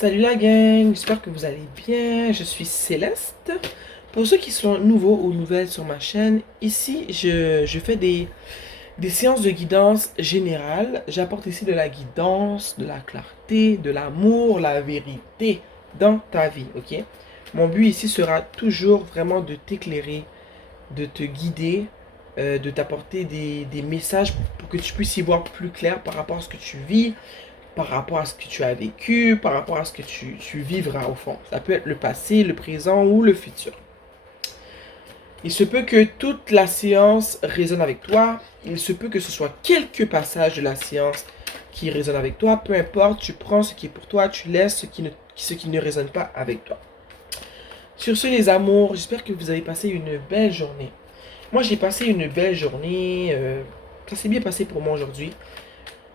Salut la gang, j'espère que vous allez bien. Je suis Céleste. Pour ceux qui sont nouveaux ou nouvelles sur ma chaîne, ici je fais des séances de guidance générale. J'apporte ici de la guidance, de la clarté, de l'amour, la vérité dans ta vie, ok? Mon but ici sera toujours vraiment de t'éclairer, de te guider, de t'apporter des messages pour que tu puisses y voir plus clair par rapport à ce que tu vis, par rapport à ce que tu as vécu, par rapport à ce que tu vivras au fond. Ça peut être le passé, le présent ou le futur. Il se peut que toute la séance résonne avec toi. Il se peut que ce soit quelques passages de la séance qui résonnent avec toi. Peu importe, tu prends ce qui est pour toi, tu laisses ce qui ne résonne pas avec toi. Sur ce, les amours, j'espère que vous avez passé une belle journée. Moi, j'ai passé une belle journée. Ça s'est bien passé pour moi aujourd'hui.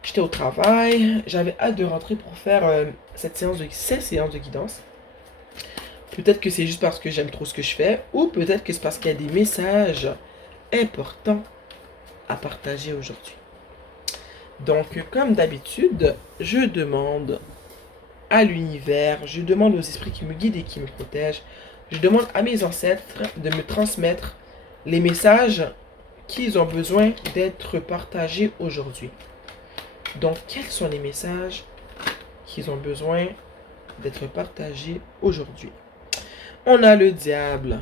J'étais au travail, j'avais hâte de rentrer pour faire ces séances de guidance. Peut-être que c'est juste parce que j'aime trop ce que je fais, ou peut-être que c'est parce qu'il y a des messages importants à partager aujourd'hui. Donc, comme d'habitude, je demande à l'univers, je demande aux esprits qui me guident et qui me protègent, je demande à mes ancêtres de me transmettre les messages qu'ils ont besoin d'être partagés aujourd'hui. Donc, quels sont les messages qu'ils ont besoin d'être partagés aujourd'hui? On a le diable.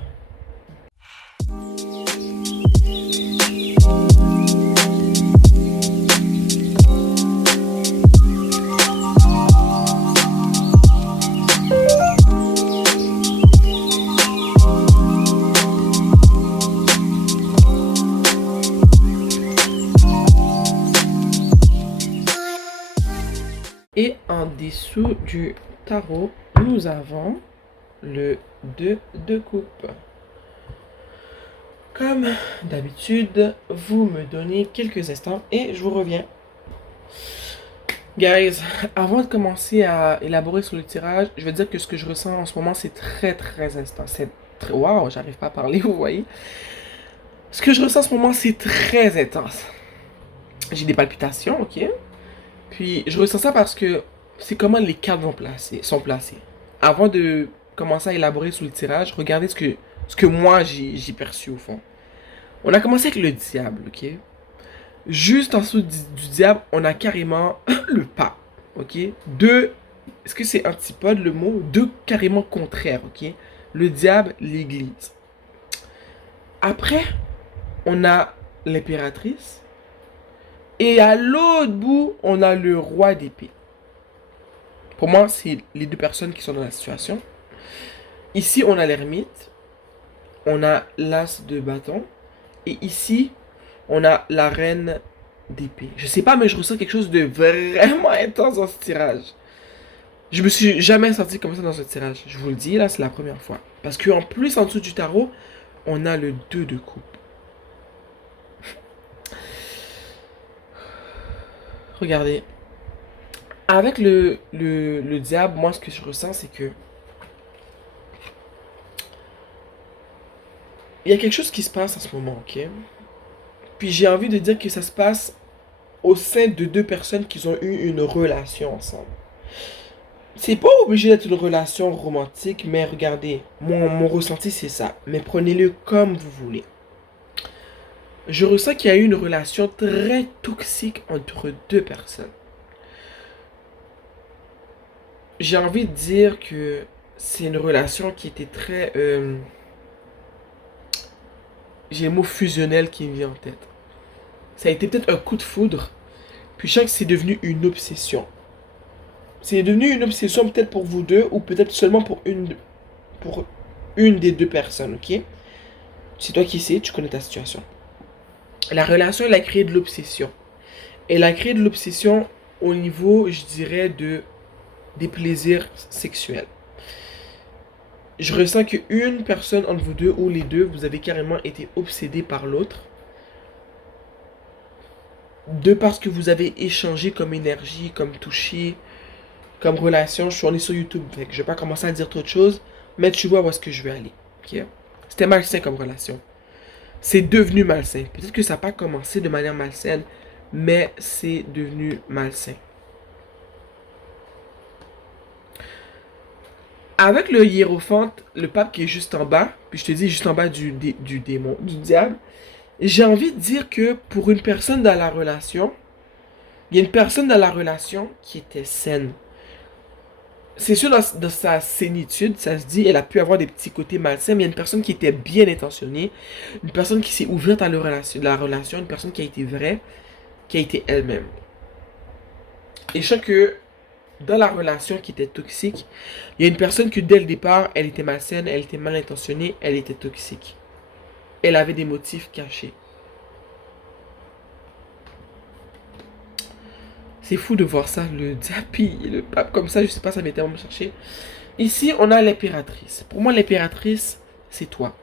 Et en dessous du tarot, nous avons le 2 de coupe. Comme d'habitude, vous me donnez quelques instants et je vous reviens. Guys, avant de commencer à élaborer sur le tirage, je vais dire que ce que je ressens en ce moment, c'est très intense. Waouh, j'arrive pas à parler, vous voyez. Ce que je ressens en ce moment, c'est très intense. J'ai des palpitations, ok? Puis je ressens ça parce que c'est comment les cartes sont placées. Avant de commencer à élaborer sur le tirage, regardez ce que moi j'ai perçu au fond. On a commencé avec le diable, ok? Juste en dessous du diable, on a carrément le pape, ok? Deux, est-ce que c'est antipode le mot? Deux carrément contraires, ok? Le diable, l'église. Après, on a l'impératrice. Et à l'autre bout, on a le roi d'épée. Pour moi, c'est les deux personnes qui sont dans la situation. Ici, on a l'ermite. On a l'as de bâton. Et ici, on a la reine d'épée. Je sais pas, mais je ressens quelque chose de vraiment intense dans ce tirage. Je me suis jamais senti comme ça dans ce tirage. Je vous le dis, là, c'est la première fois. Parce qu'en plus, en dessous du tarot, on a le 2 de coupe. Regardez. Avec le diable, moi, ce que je ressens, c'est que il y a quelque chose qui se passe en ce moment, ok? Puis j'ai envie de dire que ça se passe au sein de deux personnes qui ont eu une relation ensemble. C'est pas obligé d'être une relation romantique, mais regardez, mon ressenti c'est ça. Mais prenez-le comme vous voulez. Je ressens qu'il y a eu une relation très toxique entre deux personnes. J'ai envie de dire que c'est une relation qui était très... j'ai le mot fusionnel qui me vient en tête. Ça a été peut-être un coup de foudre, puis je sens que c'est devenu une obsession. C'est devenu une obsession peut-être pour vous deux, ou peut-être seulement pour une des deux personnes, ok? C'est toi qui sais, tu connais ta situation. La relation, elle a créé de l'obsession. Elle a créé de l'obsession au niveau, je dirais, des plaisirs sexuels. Je ressens qu'une personne entre vous deux, ou les deux, vous avez carrément été obsédé par l'autre. De parce que vous avez échangé comme énergie, comme toucher, comme relation. On est sur YouTube, donc je vais pas commencer à dire trop de choses, mais tu vois où est-ce que je veux aller. Ok? C'était malsain comme relation. C'est devenu malsain. Peut-être que ça n'a pas commencé de manière malsaine, mais c'est devenu malsain. Avec le hiérophante, le pape qui est juste en bas, puis je te dis juste en bas du démon, du diable, j'ai envie de dire que pour une personne dans la relation, il y a une personne dans la relation qui était saine. C'est sûr, dans sa sénitude, ça se dit, elle a pu avoir des petits côtés malsains, mais il y a une personne qui était bien intentionnée, une personne qui s'est ouverte à la relation, une personne qui a été vraie, qui a été elle-même. Et je sens que dans la relation qui était toxique, il y a une personne que dès le départ, elle était malsaine, elle était mal intentionnée, elle était toxique. Elle avait des motifs cachés. C'est fou de voir ça, le diapi, le pape comme ça, je sais pas, ça m'est tellement cherché. Ici, on a l'impératrice. Pour moi, l'impératrice, c'est toi.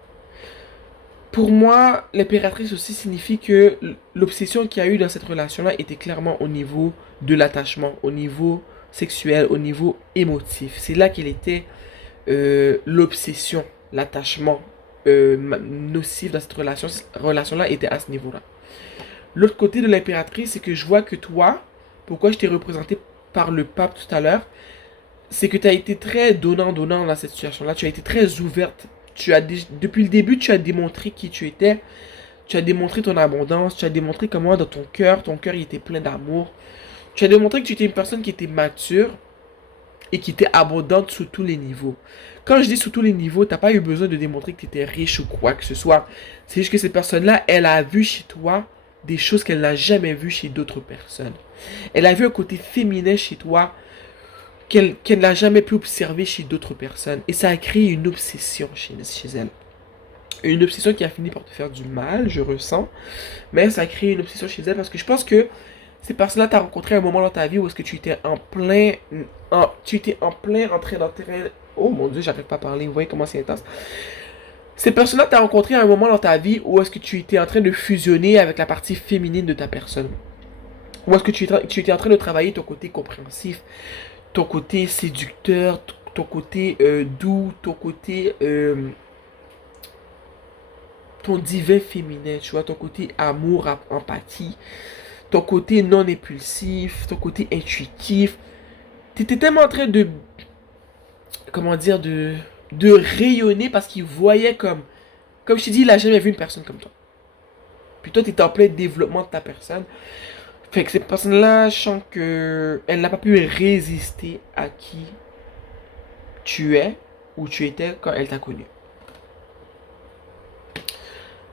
Pour moi, l'impératrice aussi signifie que l'obsession qu'il y a eu dans cette relation-là était clairement au niveau de l'attachement, au niveau sexuel, au niveau émotif. C'est là qu'il était l'obsession, l'attachement nocif dans cette relation-là était à ce niveau-là. L'autre côté de l'impératrice, c'est que je vois que toi, pourquoi je t'ai représenté par le pape tout à l'heure, c'est que tu as été très donnant-donnant dans cette situation-là. Tu as été très ouverte. Depuis le début, tu as démontré qui tu étais. Tu as démontré ton abondance. Tu as démontré comment dans ton cœur il était plein d'amour. Tu as démontré que tu étais une personne qui était mature et qui était abondante sous tous les niveaux. Quand je dis sous tous les niveaux, tu n'as pas eu besoin de démontrer que tu étais riche ou quoi que ce soit. C'est juste que cette personne-là, elle a vu chez toi des choses qu'elle n'a jamais vues chez d'autres personnes. Elle a vu un côté féminin chez toi qu'elle n'a jamais pu observer chez d'autres personnes. Et ça a créé une obsession chez elle. Une obsession qui a fini par te faire du mal, je ressens. Mais ça a créé une obsession chez elle parce que je pense que ces personnes-là t'as rencontré un moment dans ta vie où est-ce que tu étais tu étais en plein en train d'entrer. Oh mon dieu, j'arrive pas à parler, vous voyez comment c'est intense. Ces personnes-là t'as rencontré un moment dans ta vie où est-ce que tu étais en train de fusionner avec la partie féminine de ta personne. Où est-ce que tu étais en train de travailler ton côté compréhensif, ton côté séducteur, ton côté doux, ton côté ton divin féminin, tu vois, ton côté amour, empathie, ton côté non impulsif, ton côté intuitif. Tu étais tellement en train de, comment dire, de rayonner parce qu'il voyait comme je t'ai dit, il a jamais vu une personne comme toi. Puis toi, tu étais en plein développement de ta personne. Fait que cette personne-là, je sens que elle n'a pas pu résister à qui tu es ou tu étais quand elle t'a connu.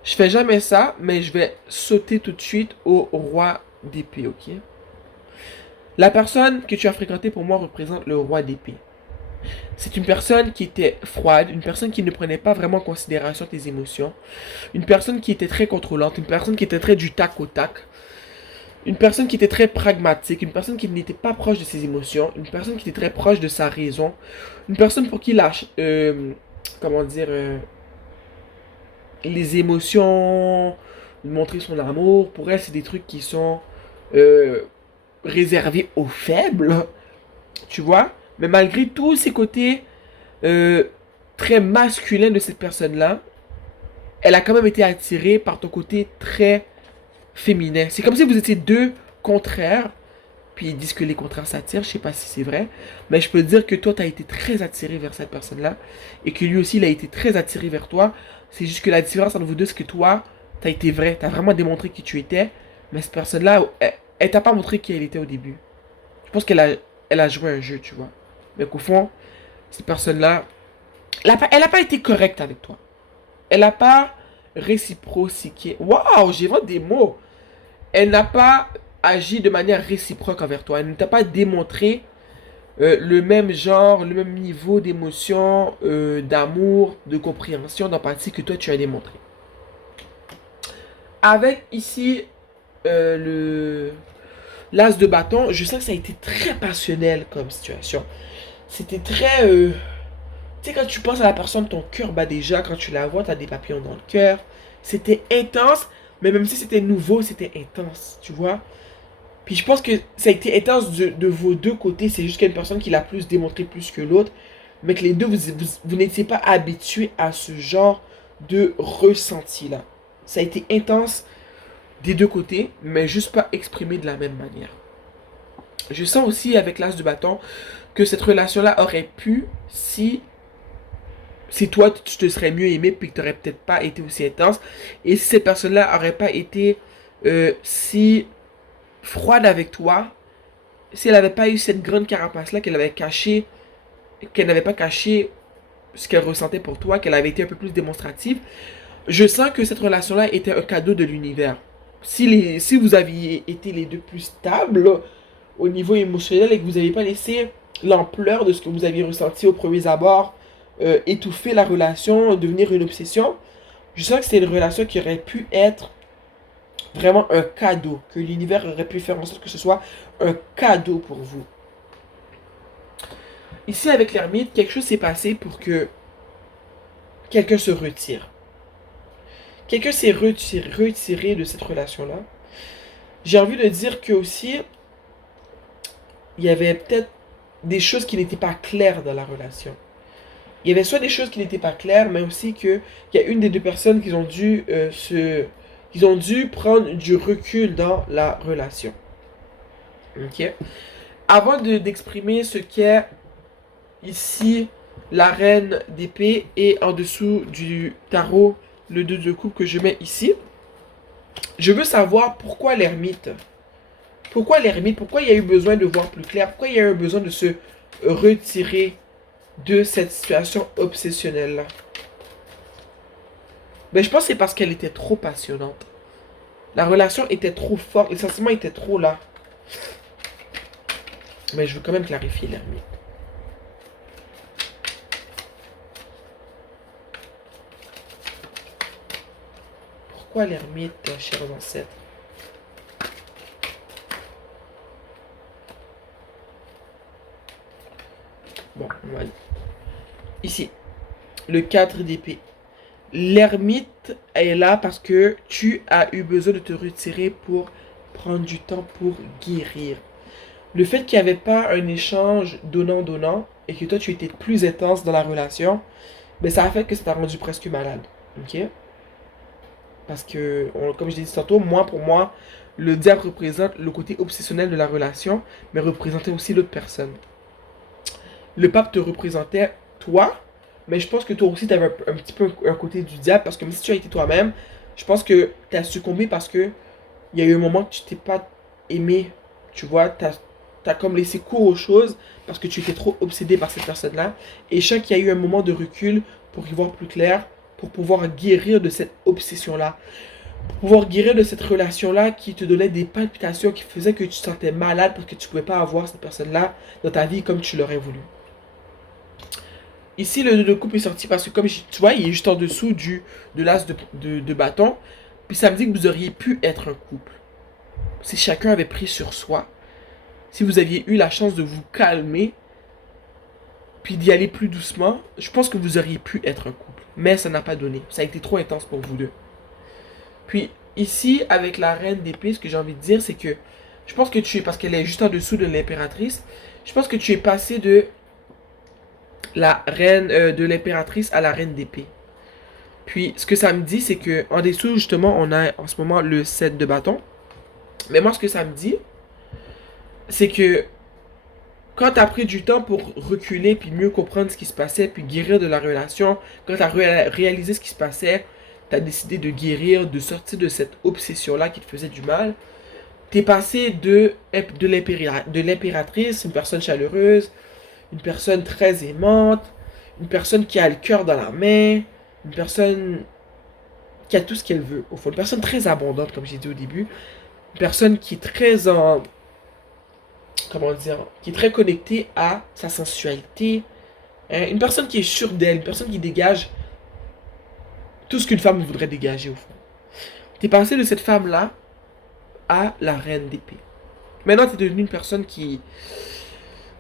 Je fais jamais ça, mais je vais sauter tout de suite au roi d'épée, ok? La personne que tu as fréquentée pour moi représente le roi d'épée. C'est une personne qui était froide, une personne qui ne prenait pas vraiment en considération tes émotions, une personne qui était très contrôlante, une personne qui était très du tac au tac, une personne qui était très pragmatique, une personne qui n'était pas proche de ses émotions, une personne qui était très proche de sa raison, une personne pour qui comment dire, les émotions, montrer son amour, pour elle, c'est des trucs qui sont euh, réservés aux faibles, tu vois. Mais malgré tous ces côtés euh, très masculins de cette personne-là, elle a quand même été attirée par ton côté très féminin. C'est comme si vous étiez deux contraires. Puis ils disent que les contraires s'attirent, je sais pas si c'est vrai. Mais je peux dire que toi, tu as été très attiré vers cette personne-là. Et que lui aussi, il a été très attiré vers toi. C'est juste que la différence entre vous deux, c'est que toi, tu as été vrai. Tu as vraiment démontré qui tu étais. Mais cette personne-là, elle t'a pas montré qui elle était au début. Je pense elle a joué un jeu, tu vois. Mais qu'au fond, cette personne-là, elle a pas été correcte avec toi. Elle n'a pas réciproqué. Waouh, j'invente des mots. Elle n'a pas agi de manière réciproque envers toi. Elle ne t'a pas démontré le même genre, le même niveau d'émotion, d'amour, de compréhension, d'empathie que toi tu as démontré. Avec ici le l'as de bâton, je sens que ça a été très passionnel comme situation. C'était très... tu sais, quand tu penses à la personne, ton cœur bat déjà. Quand tu la vois, tu as des papillons dans le cœur. C'était intense, mais même si c'était nouveau, c'était intense, tu vois. Puis je pense que ça a été intense de vos deux côtés. C'est juste qu'il y a une personne qui l'a plus démontré plus que l'autre. Mais que les deux, vous n'étiez pas habitués à ce genre de ressenti-là. Ça a été intense des deux côtés, mais juste pas exprimé de la même manière. Je sens aussi avec l'as de bâton que cette relation-là aurait pu, si si toi, tu te serais mieux aimé, puis que tu n'aurais peut-être pas été aussi intense. Et si cette personne-là n'aurait pas été si froide avec toi, si elle n'avait pas eu cette grande carapace-là qu'elle n'avait pas caché ce qu'elle ressentait pour toi, qu'elle avait été un peu plus démonstrative, je sens que cette relation-là était un cadeau de l'univers. Si vous aviez été les deux plus stables au niveau émotionnel et que vous n'avez pas laissé l'ampleur de ce que vous aviez ressenti au premier abord étouffer la relation, devenir une obsession, je sens que c'est une relation qui aurait pu être vraiment un cadeau, que l'univers aurait pu faire en sorte que ce soit un cadeau pour vous. Ici, avec l'ermite, quelque chose s'est passé pour que quelqu'un se retire. Quelqu'un s'est retiré de cette relation-là. J'ai envie de dire que aussi, il y avait peut-être des choses qui n'étaient pas claires dans la relation. Il y avait soit des choses qui n'étaient pas claires, mais aussi qu'il y a une des deux personnes qui ont dû prendre du recul dans la relation. Ok? Avant d'exprimer ce qu'est ici la reine d'épée et en dessous du tarot le 2 de coupe que je mets ici, je veux savoir pourquoi l'ermite. Pourquoi l'ermite? Pourquoi il y a eu besoin de voir plus clair? Pourquoi il y a eu besoin de se retirer de cette situation obsessionnelle-là? Ben, je pense que c'est parce qu'elle était trop passionnante. La relation était trop forte, les sentiments étaient trop là. Mais je veux quand même clarifier l'ermite. Pourquoi l'ermite, chers ancêtres? Bon, on va aller. Ici, le 4 d'épée. L'ermite est là parce que tu as eu besoin de te retirer pour prendre du temps pour guérir. Le fait qu'il n'y avait pas un échange donnant-donnant et que toi tu étais plus intense dans la relation, ben ça a fait que ça t'a rendu presque malade. Ok? Parce que, comme je l'ai dit tantôt, pour moi, le diable représente le côté obsessionnel de la relation, mais représentait aussi l'autre personne. Le pape te représentait toi, mais je pense que toi aussi tu avais un petit peu un côté du diable, parce que même si tu as été toi-même, je pense que tu as succombé parce que il y a eu un moment que tu t'es pas aimé, tu vois, t'as comme laissé court aux choses parce que tu étais trop obsédé par cette personne-là. Et je sens qu'il y a eu un moment de recul pour y voir plus clair, pour pouvoir guérir de cette obsession-là, pour pouvoir guérir de cette relation-là qui te donnait des palpitations, qui faisait que tu te sentais malade parce que tu ne pouvais pas avoir cette personne-là dans ta vie comme tu l'aurais voulu. Ici, le 2 de coupe est sorti parce que, comme tu vois, il est juste en dessous de l'as de bâton. Puis ça me dit que vous auriez pu être un couple. Si chacun avait pris sur soi, si vous aviez eu la chance de vous calmer, puis d'y aller plus doucement, je pense que vous auriez pu être un couple. Mais ça n'a pas donné. Ça a été trop intense pour vous deux. Puis ici, avec la reine d'épée, ce que j'ai envie de dire, c'est que je pense que tu es, parce qu'elle est juste en dessous de l'impératrice, je pense que tu es passé de la reine de l'impératrice à la reine d'épée. Puis ce que ça me dit, c'est que en dessous, justement, on a en ce moment le 7 de bâton. Mais moi, ce que ça me dit, c'est que quand tu as pris du temps pour reculer, puis mieux comprendre ce qui se passait, puis guérir de la relation, quand tu as réalisé ce qui se passait, tu as décidé de guérir, de sortir de cette obsession-là qui te faisait du mal, tu es passé de l'impératrice, une personne chaleureuse, une personne très aimante, une personne qui a le cœur dans la main, une personne qui a tout ce qu'elle veut, au fond, une personne très abondante, comme j'ai dit au début, une personne qui est très en, comment dire, qui est très connectée à sa sensualité, hein, une personne qui est sûre d'elle, une personne qui dégage tout ce qu'une femme voudrait dégager au fond. T'es passé de cette femme-là à la reine d'épée. Maintenant, t'es devenue une personne qui...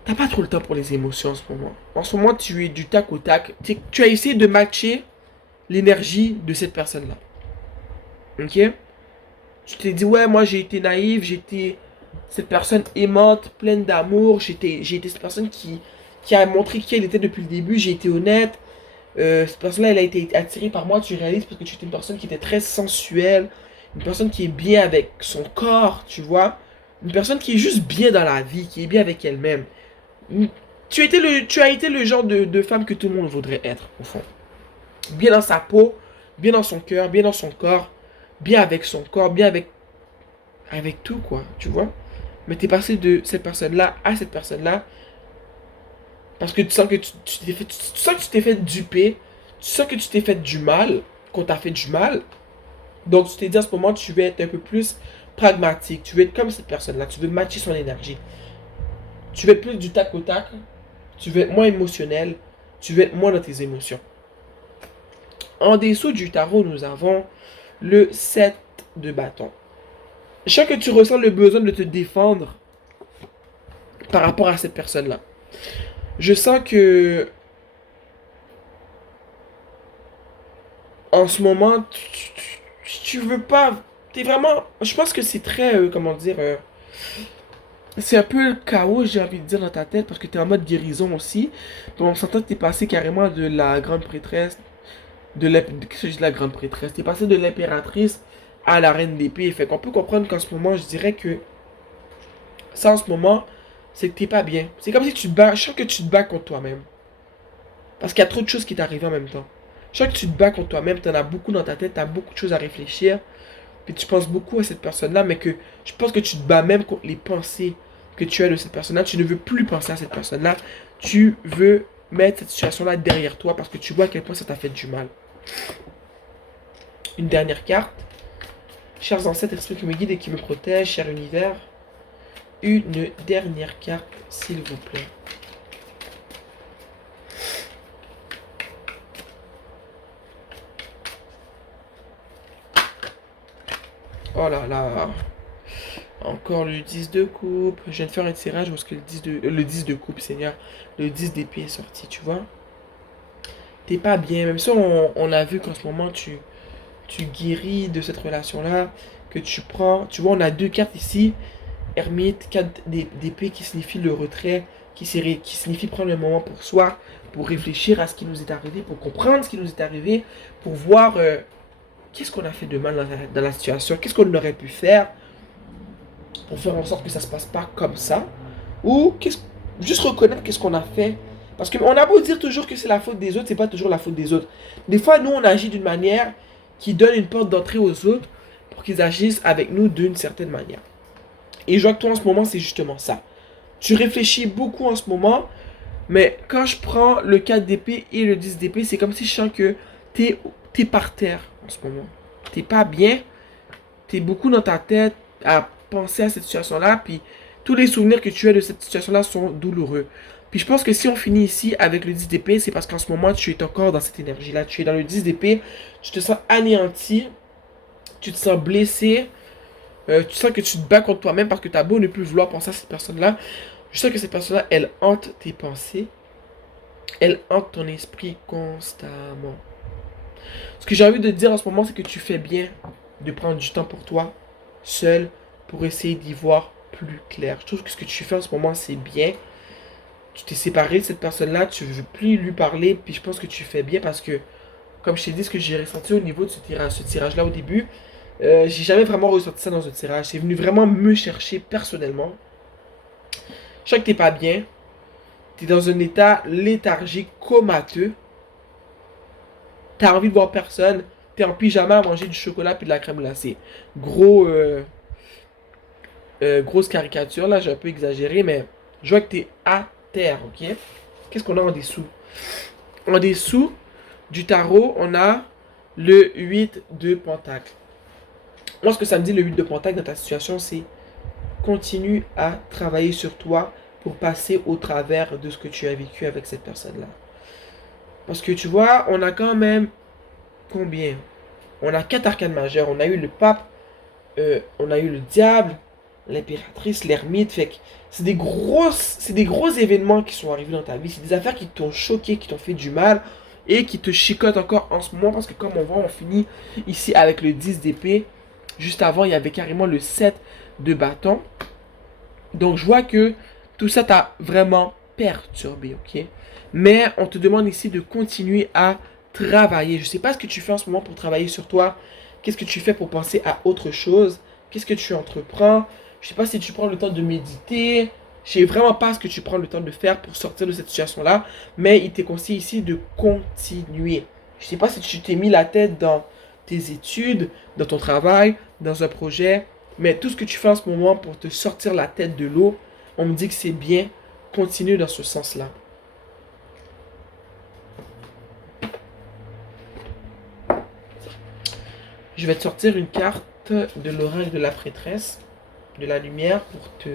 T'as pas trop le temps pour les émotions en ce moment. En ce moment, tu es du tac au tac. Tu as essayé de matcher l'énergie de cette personne-là. Ok? Tu t'es dit, ouais, moi j'ai été naïve, j'étais cette personne aimante, pleine d'amour, j'ai été cette personne qui a montré qui elle était depuis le début, j'ai été honnête. Cette personne-là, elle a été attirée par moi, tu réalises, parce que tu étais une personne qui était très sensuelle, une personne qui est bien avec son corps, tu vois. Une personne qui est juste bien dans la vie, qui est bien avec elle-même. Tu as été le genre de femme que tout le monde voudrait être, au fond. bien dans sa peau, bien dans son cœur, bien dans son corps, bien avec son corps, bien avec tout, quoi, tu vois. Mais t'es passé de cette personne-là à cette personne-là parce que tu sens que tu sens que tu t'es fait duper, tu sens que tu t'es fait du mal, qu'on t'a fait du mal. Donc tu t'es dit en ce moment, tu veux être un peu plus pragmatique, tu veux être comme cette personne-là, tu veux matcher son énergie. Tu veux être plus du tac au tac, tu veux être moins émotionnel, tu veux être moins dans tes émotions. En dessous du tarot, nous avons le 7 de bâton. Je sens que tu ressens le besoin de te défendre par rapport à cette personne-là. Je sens que en ce moment, tu veux pas. T'es vraiment. Je pense que c'est très. Comment dire. C'est un peu le chaos, j'ai envie de dire, dans ta tête, parce que t'es en mode guérison aussi. Donc on s'entend que t'es passé carrément de la grande prêtresse. Qu'est-ce que je dis, la grande prêtresse? T'es passé de l'impératrice à la reine d'épée. Fait qu'on peut comprendre qu'en ce moment, je dirais que ça en ce moment, c'est que t'es pas bien. C'est comme si tu te bats. Je sens que tu te bats contre toi-même. Parce qu'il y a trop de choses qui t'arrivent en même temps. Je sens que tu te bats contre toi-même, t'en as beaucoup dans ta tête, t'as beaucoup de choses à réfléchir. Puis tu penses beaucoup à cette personne-là, mais que je pense que tu te bats même contre les pensées que tu as de cette personne-là. Tu ne veux plus penser à cette personne-là. Tu veux mettre cette situation-là derrière toi parce que tu vois à quel point ça t'a fait du mal. Une dernière carte. Chers ancêtres, esprits qui me guident et qui me protègent, cher univers. Une dernière carte, s'il vous plaît. Oh là là. Encore le 10 de coupe. Je viens de faire un tirage parce que le 10 de coupe, Seigneur. Le 10 d'épée est sorti, tu vois. T'es pas bien. Même si on a vu qu'en ce moment, tu guéris de cette relation-là. Que tu prends. Tu vois, on a deux cartes ici. Ermite, 4 d'épée qui signifie le retrait. Qui signifie prendre le moment pour soi. Pour réfléchir à ce qui nous est arrivé. Pour comprendre ce qui nous est arrivé. Pour voir qu'est-ce qu'on a fait de mal dans la situation. Qu'est-ce qu'on aurait pu faire pour faire en sorte que ça se passe pas comme ça. Ou juste reconnaître qu'est-ce qu'on a fait. Parce qu'on a beau dire toujours que c'est la faute des autres, c'est pas toujours la faute des autres. Des fois, nous, on agit d'une manière qui donne une porte d'entrée aux autres pour qu'ils agissent avec nous d'une certaine manière. Et je vois que toi, en ce moment, c'est justement ça. Tu réfléchis beaucoup en ce moment, mais quand je prends le 4 d'épée et le 10 d'épée, c'est comme si je sens que t'es par terre en ce moment. T'es pas bien, t'es beaucoup dans ta tête à penser à cette situation-là, puis tous les souvenirs que tu as de cette situation-là sont douloureux. Puis je pense que si on finit ici avec le 10 d'épée, c'est parce qu'en ce moment, tu es encore dans cette énergie-là. Tu es dans le 10 d'épée, tu te sens anéanti, tu te sens blessé, tu sens que tu te bats contre toi-même parce que tu as beau ne plus vouloir penser à cette personne-là. Je sens que cette personne-là, elle hante tes pensées, elle hante ton esprit constamment. Ce que j'ai envie de te dire en ce moment, c'est que tu fais bien de prendre du temps pour toi, seul, pour essayer d'y voir plus clair. Je trouve que ce que tu fais en ce moment, c'est bien. Tu t'es séparé de cette personne-là, tu ne veux plus lui parler, puis je pense que tu fais bien parce que, comme je t'ai dit, ce que j'ai ressenti au niveau de ce tirage-là au début, j'ai jamais vraiment ressenti ça dans un tirage. C'est venu vraiment me chercher personnellement. Je sens que t'es pas bien. T'es dans un état léthargique, comateux. T'as envie de voir personne. T'es en pyjama à manger du chocolat puis de la crème glacée. Grosse caricature, là, j'ai un peu exagéré, mais je vois que t'es à terre, ok? Qu'est-ce qu'on a en dessous? En dessous du tarot, on a le 8 de pentacle. Moi, ce que ça me dit, le 8 de pentacle dans ta situation, c'est continue à travailler sur toi pour passer au travers de ce que tu as vécu avec cette personne-là. Parce que tu vois, on a quand même combien? On a 4 arcanes majeures. On a eu le pape, on a eu le diable, l'impératrice, l'ermite. Fait que c'est des gros événements qui sont arrivés dans ta vie. C'est des affaires qui t'ont choqué, qui t'ont fait du mal et qui te chicotent encore en ce moment. Parce que comme on voit, on finit ici avec le 10 d'épée. Juste avant, il y avait carrément le 7 de bâton. Donc je vois que tout ça t'a vraiment perturbé, ok? Mais on te demande ici de continuer à travailler. Je ne sais pas ce que tu fais en ce moment pour travailler sur toi. Qu'est-ce que tu fais pour penser à autre chose? Qu'est-ce que tu entreprends? Je ne sais pas si tu prends le temps de méditer. Je sais vraiment pas ce que tu prends le temps de faire pour sortir de cette situation-là. Mais il t'est conseillé ici de continuer. Je sais pas si tu t'es mis la tête dans tes études, dans ton travail, dans un projet, mais tout ce que tu fais en ce moment pour te sortir la tête de l'eau, on me dit que c'est bien. Continue dans ce sens-là. Je vais te sortir une carte de l'oracle de la prêtresse, de la lumière, pour te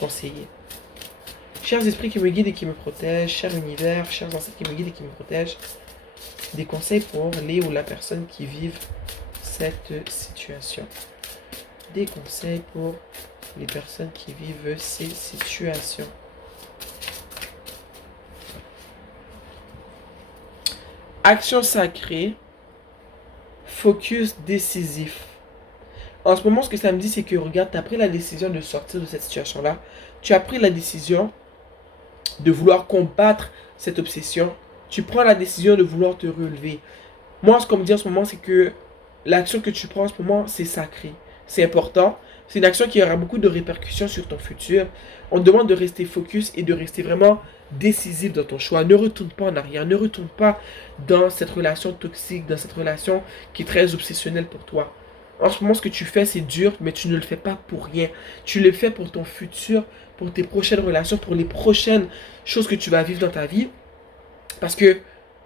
conseiller. Chers esprits qui me guident et qui me protègent, cher univers, chers ancêtres qui me guident et qui me protègent, des conseils pour les ou la personne qui vivent cette situation. Des conseils pour les personnes qui vivent ces situations. Action sacrée, focus décisif. En ce moment, ce que ça me dit, c'est que regarde, tu as pris la décision de sortir de cette situation-là. Tu as pris la décision de vouloir combattre cette obsession. Tu prends la décision de vouloir te relever. Moi, ce qu'on me dit en ce moment, c'est que l'action que tu prends en ce moment, c'est sacré. C'est important. C'est une action qui aura beaucoup de répercussions sur ton futur. On te demande de rester focus et de rester vraiment décisif dans ton choix. Ne retourne pas en arrière. Ne retourne pas dans cette relation toxique, dans cette relation qui est très obsessionnelle pour toi. En ce moment, ce que tu fais, c'est dur, mais tu ne le fais pas pour rien. Tu le fais pour ton futur, pour tes prochaines relations, pour les prochaines choses que tu vas vivre dans ta vie. Parce que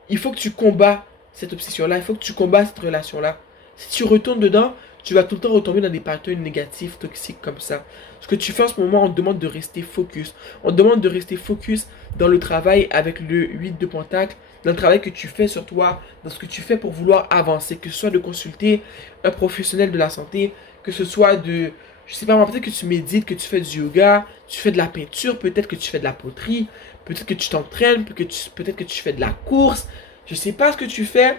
il faut que tu combats cette obsession-là, il faut que tu combats cette relation-là. Si tu retournes dedans, tu vas tout le temps retomber dans des patterns négatifs, toxiques comme ça. Ce que tu fais en ce moment, on te demande de rester focus. On te demande de rester focus dans le travail avec le 8 de Pentacle, dans le travail que tu fais sur toi, dans ce que tu fais pour vouloir avancer, que ce soit de consulter un professionnel de la santé, que ce soit de, je sais pas, peut-être que tu médites, que tu fais du yoga, tu fais de la peinture, peut-être que tu fais de la poterie, peut-être que tu t'entraînes, peut-être que tu fais de la course, je sais pas ce que tu fais,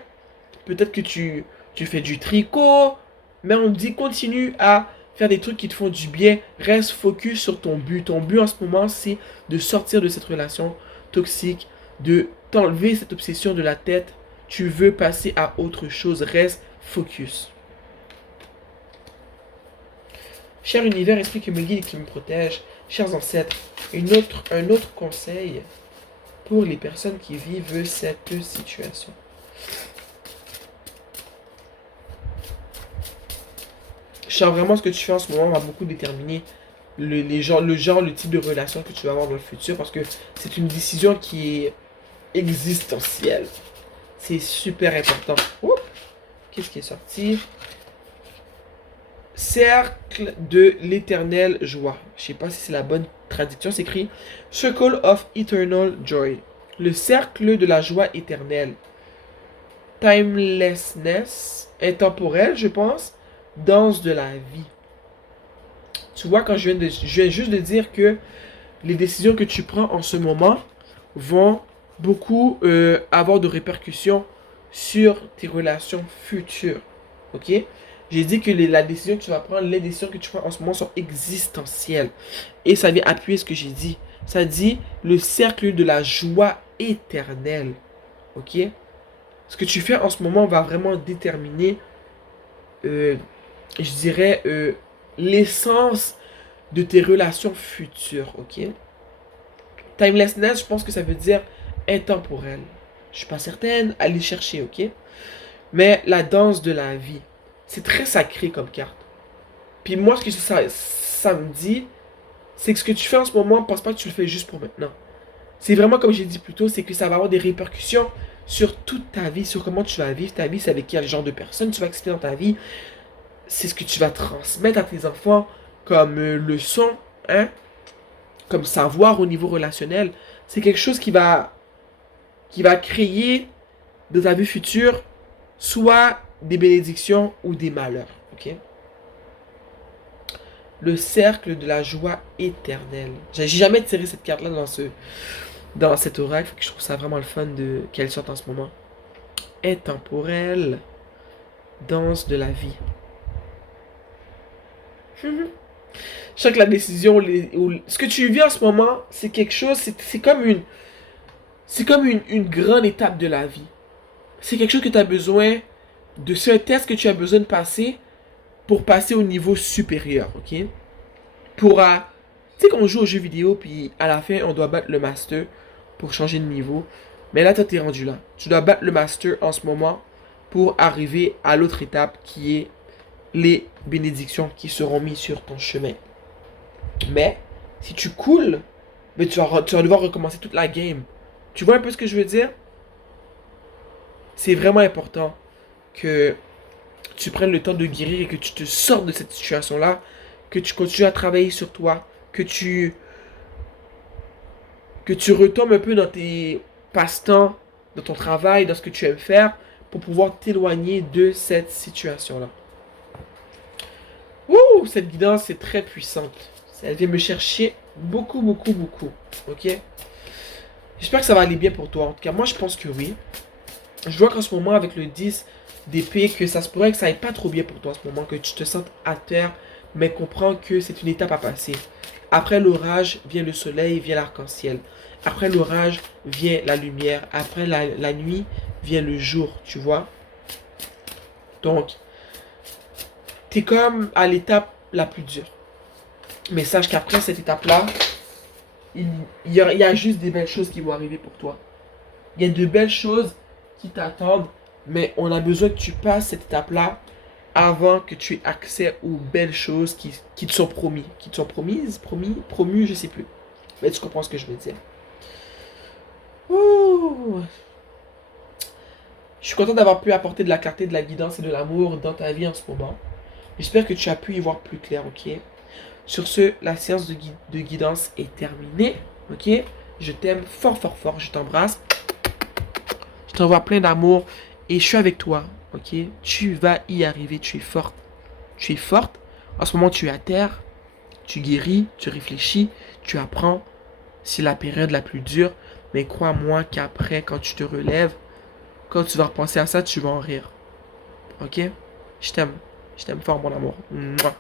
peut-être que tu fais du tricot, mais on te dit continue à faire des trucs qui te font du bien, reste focus sur ton but. Ton but en ce moment, c'est de sortir de cette relation toxique, de t'enlever cette obsession de la tête. Tu veux passer à autre chose, reste focus. Cher univers, esprit qui me guide et qui me protège, chers ancêtres, un autre conseil pour les personnes qui vivent cette situation. Je sens vraiment ce que tu fais en ce moment va beaucoup déterminer le type de relation que tu vas avoir dans le futur parce que c'est une décision qui est existentielle. C'est super important. Qu'est-ce qui est sorti? Cercle de l'éternelle joie. Je sais pas si c'est la bonne traduction. C'est écrit Circle of Eternal Joy. Le cercle de la joie éternelle. Timelessness. Intemporel, je pense. Danse de la vie. Tu vois, quand je viens juste de dire que les décisions que tu prends en ce moment vont beaucoup avoir de répercussions sur tes relations futures. Ok? J'ai dit que la décision que tu vas prendre, les décisions que tu prends en ce moment sont existentielles. Et ça vient appuyer ce que j'ai dit. Ça dit le cercle de la joie éternelle. Ok? Ce que tu fais en ce moment va vraiment déterminer, je dirais, l'essence de tes relations futures. Ok? Timelessness, je pense que ça veut dire intemporel. Je suis pas certaine, allez chercher, ok? Mais la danse de la vie, c'est très sacré comme carte. Puis moi, ce que ça me dit, c'est que ce que tu fais en ce moment, pense pas que tu le fais juste pour maintenant. C'est vraiment comme j'ai dit plus tôt, c'est que ça va avoir des répercussions sur toute ta vie, sur comment tu vas vivre ta vie, c'est avec quel genre de personnes tu vas accepter dans ta vie. C'est ce que tu vas transmettre à tes enfants comme leçon, hein? Comme savoir au niveau relationnel. C'est quelque chose qui va créer dans ta vie future soit des bénédictions ou des malheurs. Ok? Le cercle de la joie éternelle. J'ai jamais tiré cette carte-là dans cet oracle. Je trouve ça vraiment le fun qu'elle sorte en ce moment. Intemporelle. Danse de la vie. Je sens que la décision, ce que tu vis en ce moment, c'est quelque chose, c'est comme une grande étape de la vie. C'est quelque chose que tu as besoin c'est un test que tu as besoin de passer pour passer au niveau supérieur, ok? Tu sais qu'on joue aux jeux vidéo, puis à la fin, on doit battre le master pour changer de niveau. Mais là, toi, t'es rendu là. Tu dois battre le master en ce moment pour arriver à l'autre étape qui est les bénédictions qui seront mises sur ton chemin. Mais, si tu coules, mais tu vas devoir recommencer toute la game. Tu vois un peu ce que je veux dire? C'est vraiment important que tu prennes le temps de guérir et que tu te sortes de cette situation-là, que tu continues à travailler sur toi, que tu retombes un peu dans tes passe-temps, dans ton travail, dans ce que tu aimes faire, pour pouvoir t'éloigner de cette situation-là. Ouh, cette guidance est très puissante. Elle vient me chercher beaucoup, beaucoup, beaucoup. Ok? J'espère que ça va aller bien pour toi. En tout cas, moi, je pense que oui. Je vois qu'en ce moment, avec le 10 d'épée, que ça se pourrait que ça aille pas trop bien pour toi en ce moment, que tu te sentes à terre, mais comprends que c'est une étape à passer. Après l'orage vient le soleil, vient l'arc-en-ciel. Après l'orage vient la lumière. Après la nuit vient le jour, tu vois. Donc, t'es comme à l'étape la plus dure. Mais sache qu'après cette étape-là, il, il y a juste des belles choses qui vont arriver pour toi. Il y a de belles choses qui t'attendent, mais on a besoin que tu passes cette étape-là avant que tu aies accès aux belles choses qui te sont promises. Qui te sont promises, promues, je sais plus. Mais tu comprends ce que je veux dire. Ouh. Je suis content d'avoir pu apporter de la clarté, de la guidance et de l'amour dans ta vie en ce moment. J'espère que tu as pu y voir plus clair, ok? Sur ce, la séance de guidance est terminée, ok? Je t'aime fort, fort, fort. Je t'embrasse. Je t'envoie plein d'amour et je suis avec toi, ok? Tu vas y arriver, tu es forte. Tu es forte. En ce moment, tu es à terre. Tu guéris, tu réfléchis, tu apprends. C'est la période la plus dure. Mais crois-moi qu'après, quand tu te relèves, quand tu vas repenser à ça, tu vas en rire. Ok? Je t'aime. Je t'aime fort, mon amour. Mouah.